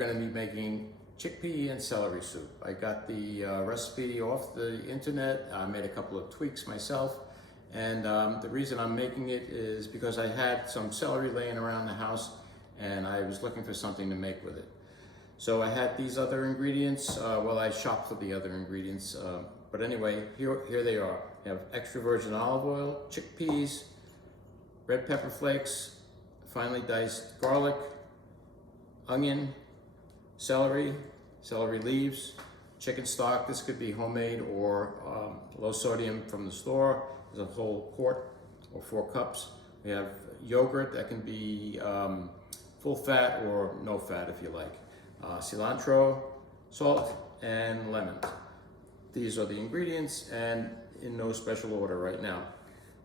going to be making chickpea and celery soup. I got the recipe off the internet. I made a couple of tweaks myself, and the reason I'm making it is because I had some celery laying around the house and I was looking for something to make with it. So I had these other ingredients. Well, I shopped for the other ingredients, but anyway, here they are. You have extra virgin olive oil, chickpeas, red pepper flakes, finely diced garlic, onion, celery leaves, chicken stock. This could be homemade or low sodium from the store. There's a whole quart or 4 cups. We have yogurt that can be full fat or no fat if you like. Cilantro, salt, and lemon. These are the ingredients, and in no special order right now.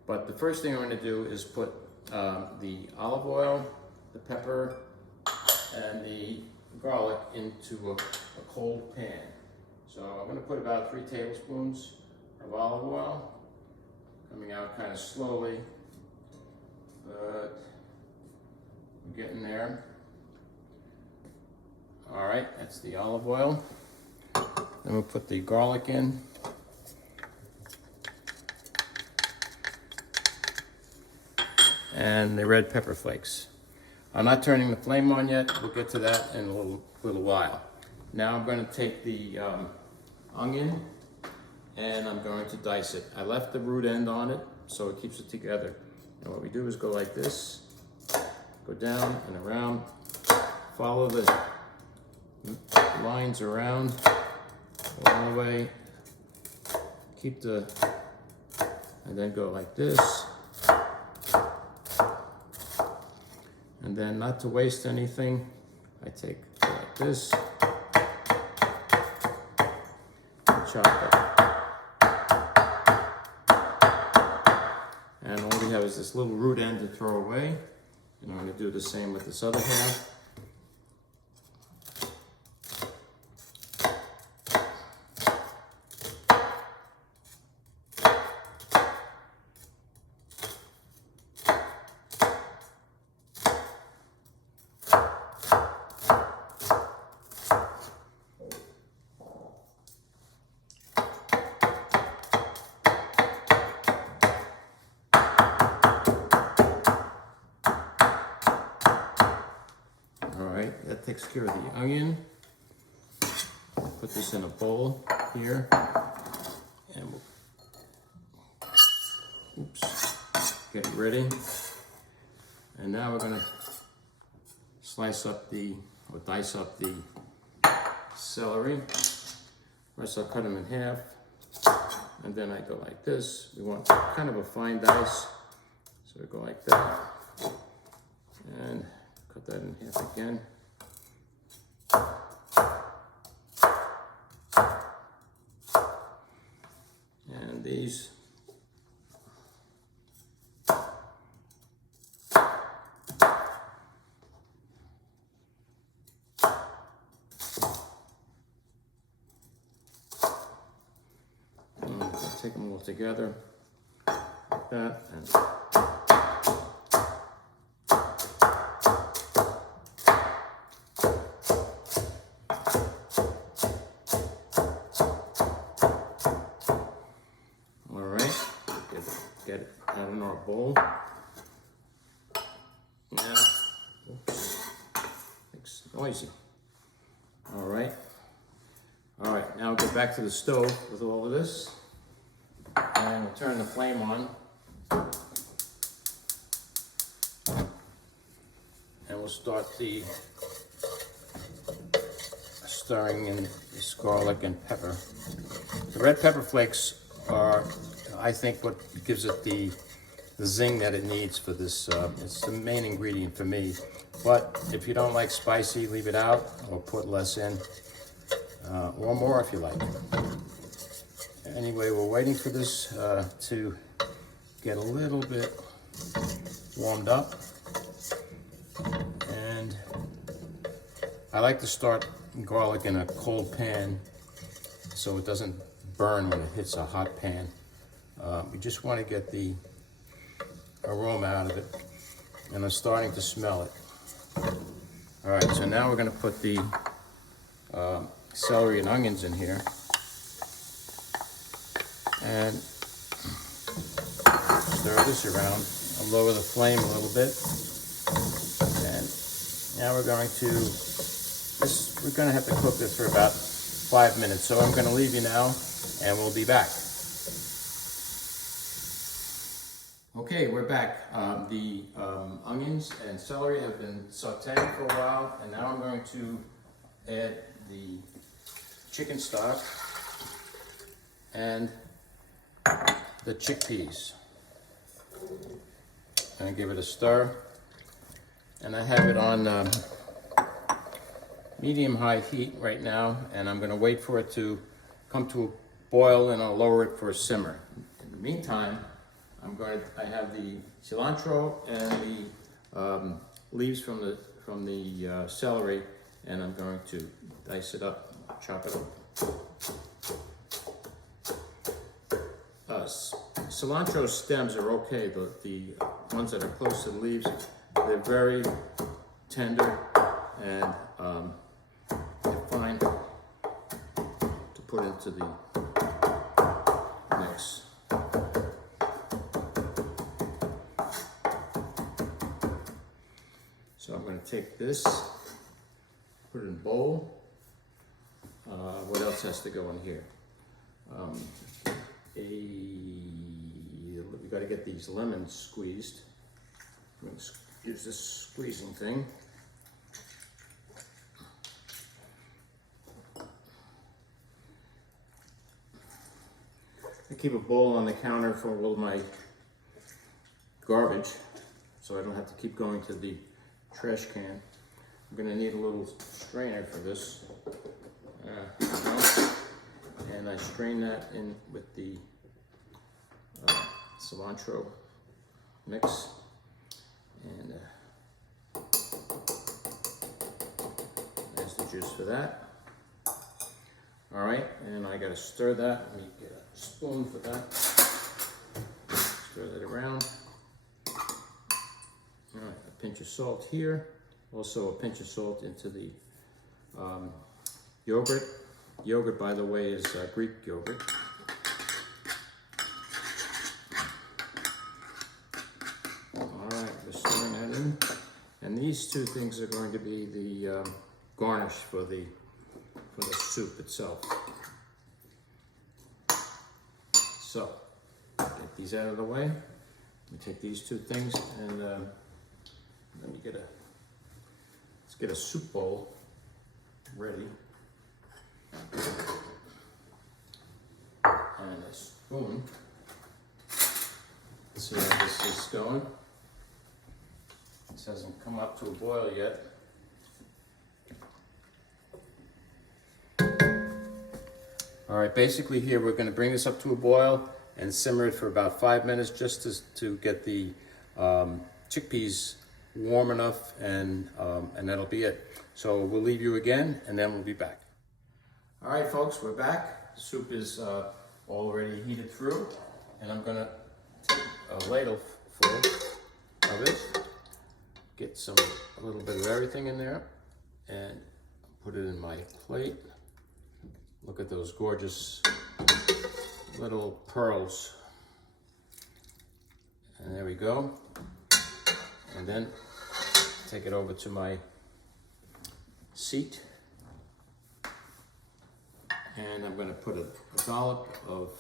But the first thing I'm going to do is put the olive oil, the pepper, and the garlic into a cold pan. So I'm going to put about 3 tablespoons of olive oil, coming out kind of slowly, but we're getting there. All right, that's the olive oil. Then we'll put the garlic in. And the red pepper flakes. I'm not turning the flame on yet. We'll get to that in a little while. Now I'm going to take the onion and I'm going to dice it. I left the root end on it so it keeps it together. And what we do is go like this, go down and around, follow the lines around all the way, and then go like this. And then, not to waste anything, I take like this, and chop it. And all we have is this little root end to throw away. And I'm going to do the same with this other half. That takes care of the onion. Put this in a bowl here, and we'll get it ready. And now we're going to dice up the celery. First I'll cut them in half, and then I go like this. We want kind of a fine dice, so we go like that, and cut that in half again. And these take them all together like that, and get it out in our bowl. Now, oops, it's noisy. All right, now we'll go back to the stove with all of this, and we'll turn the flame on, and we'll start the stirring in this garlic and pepper. The red pepper flakes are, I think, what gives it the zing that it needs for this. It's the main ingredient for me. But if you don't like spicy, leave it out or put less in, or more if you like. Anyway, we're waiting for this to get a little bit warmed up. And I like to start garlic in a cold pan so it doesn't burn when it hits a hot pan. We just want to get the aroma out of it, and I'm starting to smell it. All right, so now we're gonna put the celery and onions in here. And stir this around. I'll lower the flame a little bit. And now we're going to have to cook this for about 5 minutes. So I'm gonna leave you now and we'll be back. Okay, we're back. The onions and celery have been sauteing for a while, and now I'm going to add the chicken stock and the chickpeas. I'm gonna give it a stir, and I have it on medium-high heat right now, and I'm gonna wait for it to come to a boil, and I'll lower it for a simmer. In the meantime, I have the cilantro and the leaves from the celery, and I'm going to dice it up, chop it up. Cilantro stems are okay. The ones that are close to the leaves, they're very tender and they're fine to put into the mix. So I'm going to take this, put it in a bowl. What else has to go in here? We got to get these lemons squeezed. I'm going to use this squeezing thing. I keep a bowl on the counter for all my garbage, so I don't have to keep going to the trash can. I'm going to need a little strainer for this. And I strain that in with the cilantro mix. And there's the juice for that. All right, and I got to stir that. Let me get a spoon for that. Stir that around. All right, a pinch of salt here. Also a pinch of salt into the yogurt. Yogurt, by the way, is Greek yogurt. All right, we're stirring that in. And these two things are going to be the garnish for the soup itself. So, get these out of the way. Let me take these two things and let me let's get a soup bowl ready. And a spoon. Let's see how this is going. This hasn't come up to a boil yet. All right, basically here we're going to bring this up to a boil and simmer it for about 5 minutes just to get the chickpeas warm enough, and that'll be it. So we'll leave you again and then we'll be back. All right, folks, we're back. The soup is already heated through, and I'm gonna take a ladle full of it, get a little bit of everything in there, and put it in my plate. Look at those gorgeous little pearls. And there we go. And then take it over to my seat. And I'm going to put a dollop of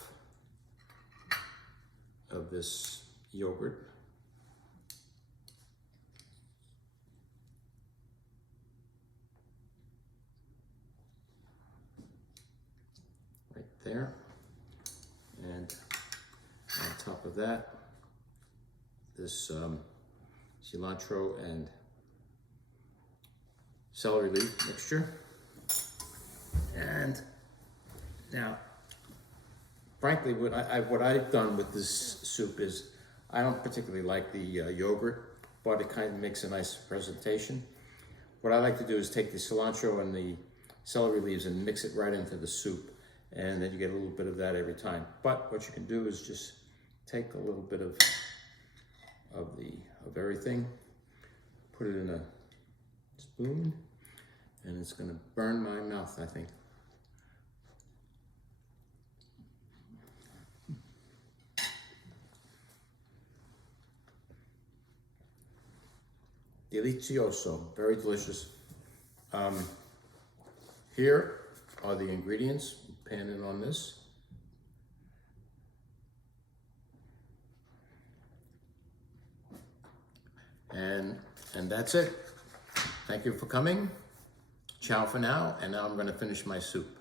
this yogurt. Right there. And on top of that, this cilantro and celery leaf mixture. And now, frankly, what I've done with this soup is, I don't particularly like the yogurt, but it kind of makes a nice presentation. What I like to do is take the cilantro and the celery leaves and mix it right into the soup, and then you get a little bit of that every time. But what you can do is just take a little bit of everything, put it in a spoon, and it's gonna burn my mouth, I think. Delicioso, very delicious. Here are the ingredients. Pan it on this. And that's it. Thank you for coming. Ciao for now, and now I'm going to finish my soup.